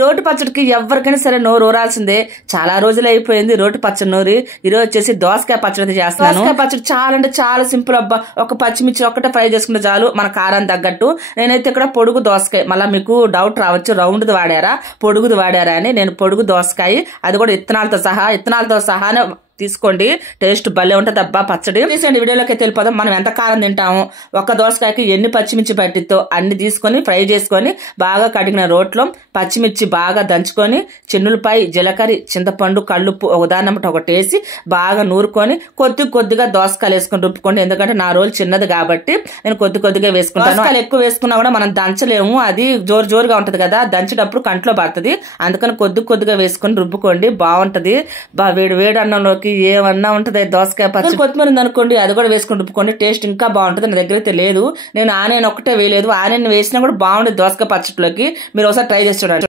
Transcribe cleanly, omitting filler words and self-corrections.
రోటి పచ్చడికి ఎవరికైనా సరే నోరు ఊరాల్సిందే. చాలా రోజులు అయిపోయింది రోటి పచ్చడి నూరి. ఈరోజు వచ్చేసి దోసకాయ పచ్చడి చేస్తున్నాను. దోసకాయ పచ్చడి చాలా అంటే చాలా సింపుల్ అబ్బా. ఒక పచ్చిమిర్చి ఒక్కటే ఫ్రై చేసుకుంటే చాలు మన కారం తగ్గట్టు. నేనైతే ఇక్కడ పొడుగు దోసకాయ, మళ్ళీ మీకు డౌట్ రావచ్చు రౌండ్ది వాడారా పొడుగుది వాడారా అని. నేను పొడుగు దోసకాయ, అది కూడా ఇత్తనాలతో సహానే తీసుకోండి. టేస్ట్ భలే ఉంటది అబ్బా పచ్చడి. తీసేయండి వీడియోలోకి వెళ్ళిపోదాం. మనం ఎంత కారం తింటాము, ఒక దోసకాయకి ఎన్ని పచ్చిమిర్చి పట్టితో అన్ని తీసుకొని ఫ్రై చేసుకొని బాగా కడిగిన రోట్లో పచ్చిమిర్చి బాగా దంచుకొని చెన్నులపై జీలకర్ర, చింతపండు, కళ్ళుప్పు ఉదాహరణ ఒకటి వేసి బాగా నూరుకొని కొద్దిగా దోసకాయలు వేసుకొని రుబ్బుకోండి. ఎందుకంటే నా రోల్ చిన్నది కాబట్టి నేను కొద్దిగా వేసుకుంటాను. దోసకాయలు ఎక్కువ వేసుకున్నా కూడా మనం దంచలేము, అది జోరుగా ఉంటది కదా, దంచేటప్పుడు కంట్లో పడుతుంది. అందుకని కొద్దిగా వేసుకొని రుబ్బుకోండి, బాగుంటది. వేడి అన్నంలోకి ఏమన్నా ఉంటది. దోసకాయ పచ్చడి కొత్తిమీర ఉందనుకోండి, అది కూడా వేసుకుని రుబ్బుకోండి, టేస్ట్ ఇంకా బాగుంటది. నా దగ్గర అయితే లేదు, నేను ఆనియన్ ఒక్కటే వేయలేదు, ఆనియన్ వేసినా కూడా బాగుండేది దోసకాయ పచ్చడిలోకి. మీరు ఒకసారి ట్రై చేసి చూడండి.